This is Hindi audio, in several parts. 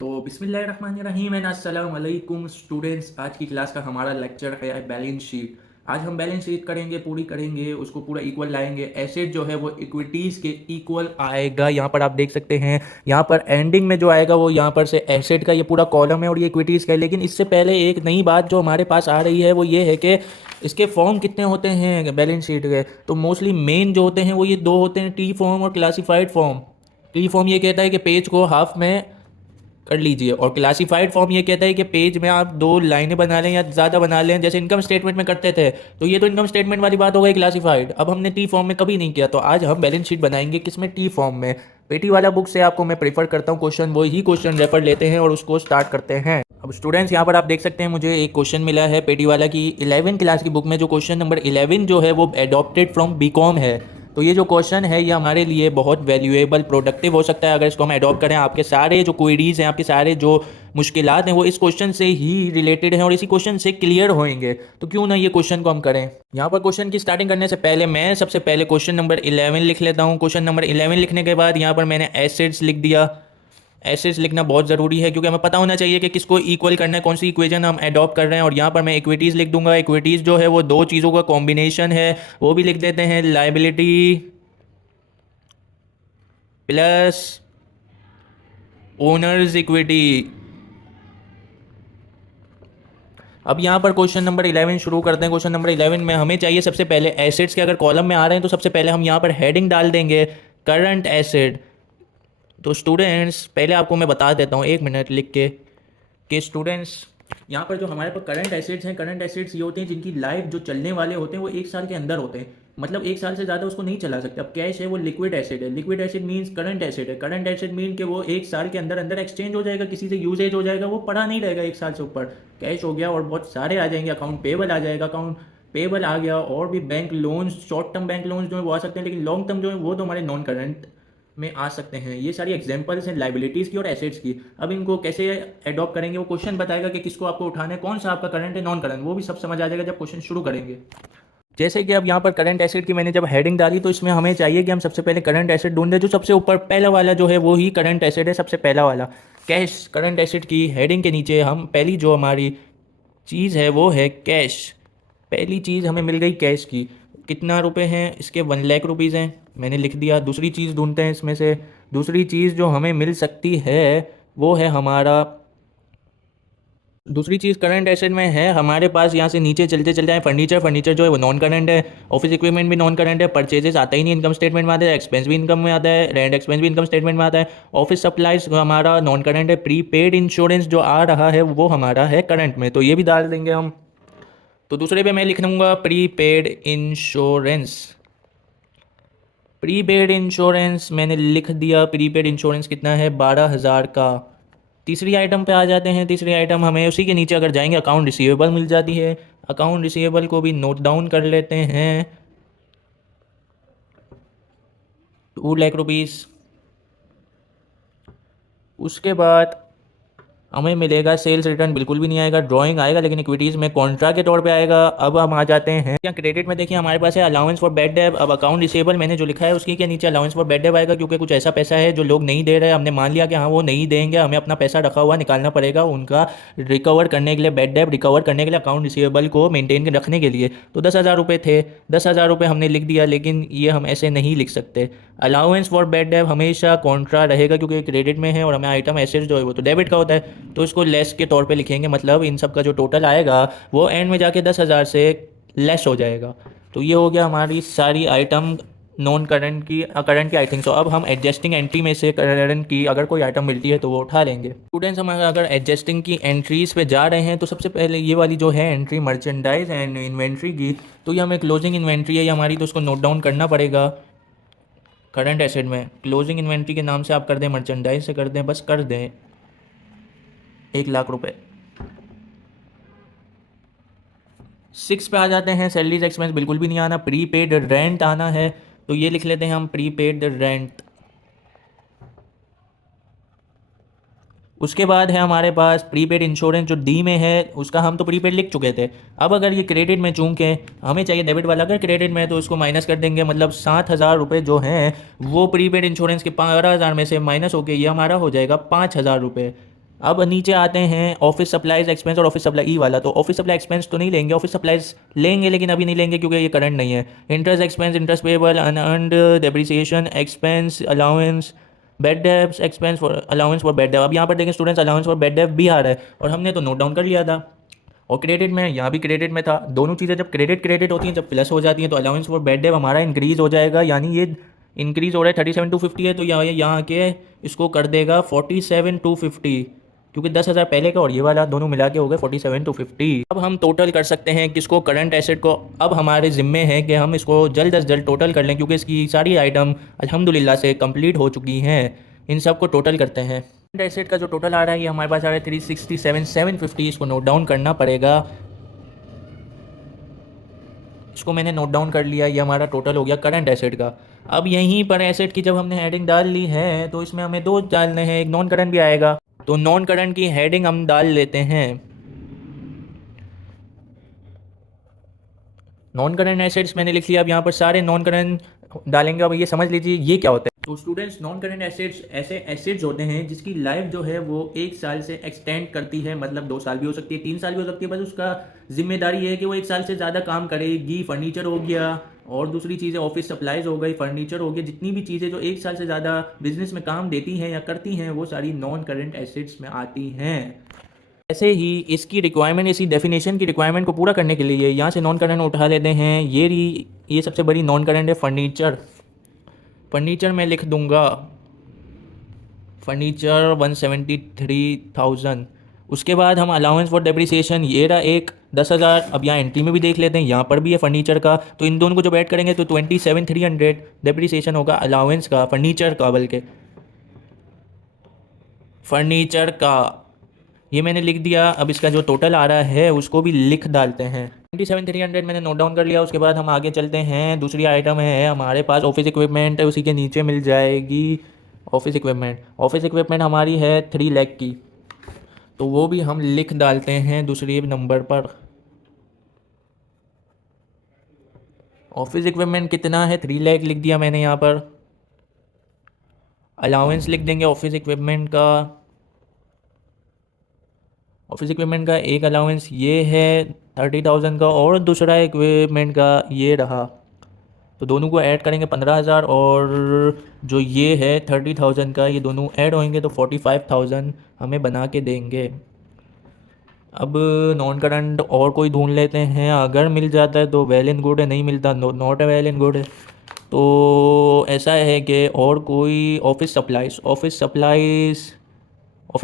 तो बिस्मिल्लाहिर्रहमानिर्रहीम एंड अस्सलाम वालेकुम स्टूडेंट्स। आज की क्लास का हमारा लेक्चर है बैलेंस शीट। आज हम बैलेंस शीट करेंगे, पूरी करेंगे, उसको पूरा इक्वल लाएंगे। एसेट जो है वो इक्विटीज़ के इक्वल आएगा। यहाँ पर आप देख सकते हैं, यहाँ पर एंडिंग में जो आएगा वो यहाँ पर से एसेट का ये पूरा कॉलम है और ये इक्विटीज़ का है। लेकिन इससे पहले एक नई बात जो हमारे पास आ रही है वो ये है कि इसके फॉर्म कितने होते हैं बैलेंस शीट के। तो मोस्टली मेन जो होते हैं वो ये दो होते हैं, टी फॉर्म और क्लासीफाइड फॉर्म। टी फॉर्म ये कहता है कि पेज को हाफ में कर लीजिए, और क्लासिफाइड फॉर्म ये कहता है कि पेज में आप दो लाइनें बना लें या ज़्यादा बना लें, जैसे इनकम स्टेटमेंट में करते थे। तो ये तो इनकम स्टेटमेंट वाली बात हो गई क्लासिफाइड। अब हमने टी फॉर्म में कभी नहीं किया, तो आज हम बैलेंस शीट बनाएंगे किसमें, टी फॉर्म में। पेटी वाला बुक से आपको मैं प्रीफर करता हूँ क्वेश्चन, वो ही क्वेश्चन रेफर लेते हैं और उसको स्टार्ट करते हैं। अब स्टूडेंट्स यहाँ पर आप देख सकते हैं, मुझे एक क्वेश्चन मिला है पेटी वाला की 11 क्लास की बुक में। जो क्वेश्चन नंबर 11 जो है वो एडॉप्टेड फ्रॉम बीकॉम है। तो ये जो क्वेश्चन है ये हमारे लिए बहुत वैल्यूएबल प्रोडक्टिव हो सकता है अगर इसको हम अडॉप्ट करें। आपके सारे जो क्वेरीज हैं, आपके सारे जो मुश्किलात हैं वो इस क्वेश्चन से ही रिलेटेड हैं और इसी क्वेश्चन से क्लियर होंगे। तो क्यों ना ये क्वेश्चन को हम करें। यहाँ पर क्वेश्चन की स्टार्टिंग करने से पहले मैं सबसे पहले क्वेश्चन नंबर 11 लिख लेता हूँ। क्वेश्चन नंबर 11 लिखने के बाद यहाँ पर मैंने एसेट्स लिख दिया। एसेट्स लिखना बहुत ज़रूरी है क्योंकि हमें पता होना चाहिए कि किसको इक्वल करना है, कौन सी इक्वेशन हम अडॉप्ट कर रहे हैं। और यहाँ पर मैं इक्विटीज़ लिख दूंगा। इक्विटीज़ जो है वो दो चीज़ों का कॉम्बिनेशन है, वो भी लिख देते हैं, लाइबिलिटी प्लस ओनर्स इक्विटी। अब यहाँ पर क्वेश्चन नंबर 11 शुरू करते हैं। क्वेश्चन नंबर 11 में हमें चाहिए सबसे पहले एसेट्स के अगर कॉलम में आ रहे हैं तो सबसे पहले हम यहाँ पर हेडिंग डाल देंगे करंट एसेट। तो स्टूडेंट्स पहले आपको मैं बता देता हूँ, एक मिनट लिख के, कि स्टूडेंट्स यहाँ पर जो हमारे पास करंट एसेट्स हैं, करंट एसेट्स ये होते हैं जिनकी लाइफ जो चलने वाले होते हैं वो एक साल के अंदर होते हैं। मतलब एक साल से ज़्यादा उसको नहीं चला सकते। अब कैश है वो लिक्विड एसेट है। Liquid asset means current asset है। करंट एसेट मीन कि वो एक साल के अंदर अंदर एक्सचेंज हो जाएगा, किसी से यूजेज हो जाएगा, वो पड़ा नहीं रहेगा एक साल से ऊपर। कैश हो गया और बहुत सारे आ जाएंगे। अकाउंट पेबल आ जाएगा, अकाउंट पेबल आ गया, और भी bank loans, short term bank loans जो है वो आ सकते हैं, लेकिन लॉन्ग टर्म जो है वो तो हमारे नॉन करंट में आ सकते हैं। ये सारी एग्जांपल्स हैं लाइबिलिटीज़ की और एसेट्स की। अब इनको कैसे अडॉप्ट करेंगे, वो क्वेश्चन बताएगा कि किसको आपको उठाना है, कौन सा आपका करंट है, नॉन करंट, वो भी सब समझ आ जाएगा जब क्वेश्चन शुरू करेंगे। जैसे कि अब यहाँ पर करंट एसेट की मैंने जब हेडिंग डाली तो इसमें हमें चाहिए कि हम सबसे पहले करंट एसेट ढूंढें। जो सबसे ऊपर पहला वाला जो है वो ही करंट एसेट है, सबसे पहला वाला कैश। करंट एसेट की हेडिंग के नीचे हम पहली जो हमारी चीज़ है वो है कैश। पहली चीज़ हमें मिल गई कैश की। कितना रुपए हैं इसके, 1 लाख रुपीज़ हैं, मैंने लिख दिया। दूसरी चीज़ ढूंढते हैं इसमें से। दूसरी चीज़ जो हमें मिल सकती है वो है हमारा, दूसरी चीज़ करंट एसेट में है हमारे पास, यहाँ से नीचे चलते चलते हैं, फर्नीचर। फर्नीचर जो है वो नॉन करंट है। ऑफिस इक्विपमेंट भी नॉन करंट है। परचेजेस आता ही नहीं इनकम स्टेटमेंट में आता है। एक्सपेंस भी इनकम में आता है, रेंट एक्सपेंस भी इनकम स्टेटमेंट में आता है। ऑफिस सप्लाईज हमारा नॉन करंट है। प्रीपेड इंश्योरेंस जो आ रहा है वो हमारा है करंट में, तो ये भी डाल देंगे हम। तो दूसरे पे मैं लिख दूंगा प्रीपेड इंश्योरेंस। प्रीपेड इंश्योरेंस मैंने लिख दिया। प्रीपेड इंश्योरेंस कितना है, 12,000 का। तीसरी आइटम पे आ जाते हैं। तीसरी आइटम हमें उसी के नीचे अगर जाएंगे अकाउंट रिसीवेबल मिल जाती है। अकाउंट रिसीवेबल को भी नोट डाउन कर लेते हैं, 2 लाख रुपीज़। उसके बाद हमें मिलेगा सेल्स रिटर्न, बिल्कुल भी नहीं आएगा। ड्राइंग आएगा लेकिन इक्विटीज़ में कॉन्ट्रा के तौर पे आएगा। अब हम आ जाते हैं या क्रेडिट में। देखिए हमारे पास है अलाउंस फॉर बैड डेब। अब अकाउंट रिसीवेबल मैंने जो लिखा है उसकी के नीचे अलाउंस फॉर बैड डेब आएगा, क्योंकि कुछ ऐसा पैसा है जो लोग नहीं दे रहे हैं। हमने मान लिया कि हाँ वो नहीं देंगे, हमें अपना पैसा रखा हुआ निकालना पड़ेगा उनका रिकवर करने के लिए, बैड डेब रिकवर करने के लिए, अकाउंट रिसीवेबल को मेनटेन रखने के लिए। तो 10,000 रुपये थे, 10,000 रुपये हमने लिख दिया, लेकिन ये हम ऐसे नहीं लिख सकते। अलाउंस फॉर बैड डेब हमेशा कॉन्ट्रा रहेगा क्योंकि क्रेडिट में है, और हमें आइटम एसेट जो है वो तो डेबिट का होता है, तो इसको लेस के तौर पे लिखेंगे। मतलब इन सब का जो टोटल आएगा वो एंड में जाके 10,000 से लेस हो जाएगा। तो ये हो गया हमारी सारी आइटम नॉन करंट की, करंट की आई थिंक। सो अब हम एडजस्टिंग एंट्री में से करंट की अगर कोई आइटम मिलती है तो वो उठा लेंगे। स्टूडेंट्स हम अगर एडजस्टिंग की एंट्रीज पे जा रहे हैं तो सबसे पहले ये वाली जो है एंट्री मर्चेंडाइज एंड इन्वेंट्री की, तो ये हमें क्लोजिंग इन्वेंट्री है ये हमारी, तो उसको नोट डाउन करना पड़ेगा। करंट एसेट में क्लोजिंग इन्वेंट्री के नाम से आप कर दें, मर्चेंडाइज से कर दें, बस कर दें 1 लाख रुपए। 6 पे आ जाते हैं, सैलरीज एक्सपेंस बिल्कुल भी नहीं आना, प्रीपेड रेंट आना है, तो ये लिख लेते हैं हम प्रीपेड रेंट। उसके बाद है हमारे पास प्रीपेड इंश्योरेंस जो डी में है, उसका हम तो प्रीपेड लिख चुके थे। अब अगर ये क्रेडिट में, चूंकि हमें चाहिए डेबिट वाला, अगर क्रेडिट में है तो उसको माइनस कर देंगे। मतलब 7,000 रुपये जो हैं वो प्रीपेड इंश्योरेंस के 12,000 में से माइनस होके ये हमारा हो जाएगा 5,000 रुपये। अब नीचे आते हैं ऑफिस सप्लाइज एक्सपेंस और ऑफिस सप्लाई ई वाला। तो ऑफिस सप्लाई एक्सपेंस तो नहीं लेंगे, ऑफिस सप्लाइज लेंगे लेकिन अभी नहीं लेंगे क्योंकि ये करंट नहीं है। Interest expense, interest payable, unearned depreciation expense, allowance, bad debts expense for allowance for bad debt. अब यहाँ पर देखें students, allowance for bad debt भी आ रहा है और हमने तो नोट डाउन कर लिया था। और क्रेडिट में, यहाँ भी क्रेडिट में था। दोनों चीज़ें जब क्रेडिट क्रेडिट होती हैं, जब प्लस हो जाती हैं, तो अलाउंस फॉर बेड डेब हमारा इंक्रीज़ हो जाएगा। यानी ये इंक्रीज़ हो रहा है 37,250 है, तो यहाँ के इसको कर देगा 47,250, क्योंकि 10,000 पहले का और ये वाला दोनों मिला के हो गए 47,250। अब हम टोटल कर सकते हैं किसको, करंट एसेट को। अब हमारे ज़िम्मे है कि हम इसको जल्द अज जल्द टोटल कर लें, क्योंकि इसकी सारी आइटम अल्हम्दुलिल्लाह से कंप्लीट हो चुकी हैं। इन सब को टोटल करते हैं। करंट एसेट का जो टोटल आ रहा है ये हमारे पास आ रहा है 367,750। इसको नोट डाउन करना पड़ेगा। इसको मैंने नोट डाउन कर लिया। ये हमारा टोटल हो गया करंट एसेट का। अब यहीं पर एसेट की जब हमने हेडिंग डाल ली है तो इसमें हमें दो डालने हैं, एक नॉन करंट भी आएगा। तो नॉन करंट की हेडिंग हम डाल लेते हैं। नॉन करंट एसेट्स मैंने लिख लिया। अब यहाँ पर सारे नॉन करंट डालेंगे। अब ये समझ लीजिए ये क्या होता है। तो स्टूडेंट्स, नॉन करंट एसेट्स ऐसे एसेट्स होते हैं जिसकी लाइफ जो है वो 1 साल से एक्सटेंड करती है, मतलब 2 साल भी हो सकती है, 3 साल भी हो सकती है। बस उसका जिम्मेदारी है कि वो 1 साल से ज़्यादा काम करेगी। फर्नीचर हो गया और दूसरी चीज़ें, ऑफिस सप्लाइज हो गई, फर्नीचर हो गया, जितनी भी चीज़ें जो 1 साल से ज़्यादा बिजनेस में काम देती हैं या करती हैं, वो सारी नॉन करंट एसेट्स में आती हैं। ऐसे ही इसकी रिक्वायरमेंट, इसी डेफिनेशन की रिक्वायरमेंट को पूरा करने के लिए यहाँ से नॉन करंट उठा लेते हैं। ये सबसे बड़ी नॉन करंट है फर्नीचर। फर्नीचर में लिख दूंगा फर्नीचर 173,000। उसके बाद हम अलाउंस फॉर डेप्रिसिएशन, ये रहा एक 10,000। अब यहाँ एंट्री में भी देख लेते हैं, यहाँ पर भी है फर्नीचर का। तो इन दोनों को जब ऐड करेंगे तो 27,300 डेप्रिसिएशन होगा अलाउंस का, फर्नीचर का, बल्कि फर्नीचर का। ये मैंने लिख दिया। अब इसका जो टोटल आ रहा है उसको भी लिख डालते हैं। 27,300 मैंने नोट डाउन कर लिया। उसके बाद हम आगे चलते हैं। दूसरी आइटम है हमारे पास ऑफिस इक्विपमेंट, उसी के नीचे मिल जाएगी ऑफिस इक्विपमेंट। ऑफिस इक्विपमेंट हमारी है 3 लाख की, तो वो भी हम लिख डालते हैं दूसरी नंबर पर। ऑफिस इक्विपमेंट कितना है, 3 लाख लिख दिया मैंने यहाँ पर। अलाउंस लिख देंगे ऑफिस इक्विपमेंट का। ऑफिस इक्विपमेंट का एक अलाउंस ये है 30,000 का, और दूसरा इक्विपमेंट का ये रहा। तो दोनों को ऐड करेंगे 15,000, और जो ये है 30,000 का, ये दोनों ऐड होंगे तो 45,000 हमें बना के देंगे। अब नॉन करंट और कोई ढूंढ लेते हैं। अगर मिल जाता है तो वेल एंड गुड है, नहीं मिलता नॉट वेल एंड गुड है। तो ऐसा है कि और कोई ऑफिस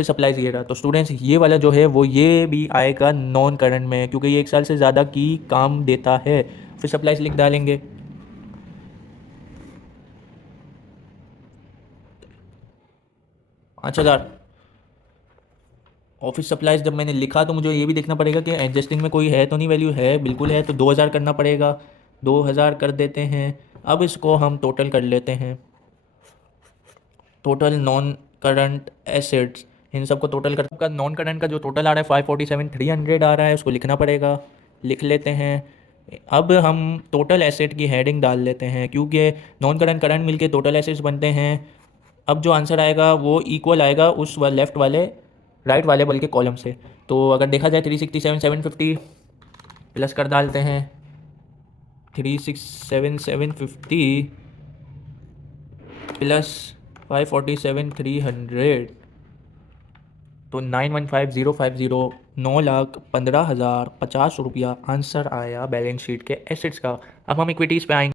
सप्लाईज ये रहा। तो स्टूडेंट्स, ये वाला जो है वो ये भी आएगा नॉन करंट में, क्योंकि ये 1 साल से ज़्यादा की काम देता है। ऑफिस सप्लाईज लिख डालेंगे। 5,000। ऑफिस सप्लाईज जब मैंने लिखा तो मुझे ये भी देखना पड़ेगा कि एडजस्टिंग में कोई है तो नहीं, वैल्यू है, बिल्कुल है, तो 2,000 करना पड़ेगा। 2,000 कर देते हैं। अब इसको हम टोटल कर लेते हैं। टोटल नॉन करंट एसेट्स, इन सबको टोटल कर का नॉन करंट का जो टोटल आ रहा है 547,300 आ रहा है, उसको लिखना पड़ेगा। लिख लेते हैं। अब हम टोटल एसेट की हेडिंग डाल लेते हैं, क्योंकि नॉन करंट करंट मिलके टोटल एसेट्स बनते हैं। अब जो आंसर आएगा वो इक्वल आएगा उस लेफ़्ट वाले, राइट वाले बल्कि कॉलम से। तो अगर देखा जाए 367,750 प्लस कर डालते हैं 367,750 प्लस 547,300, तो 915,050, 9,15,050 रुपया आंसर आया बैलेंस शीट के एसेट्स का। अब हम इक्विटीज़ पे आएंगे।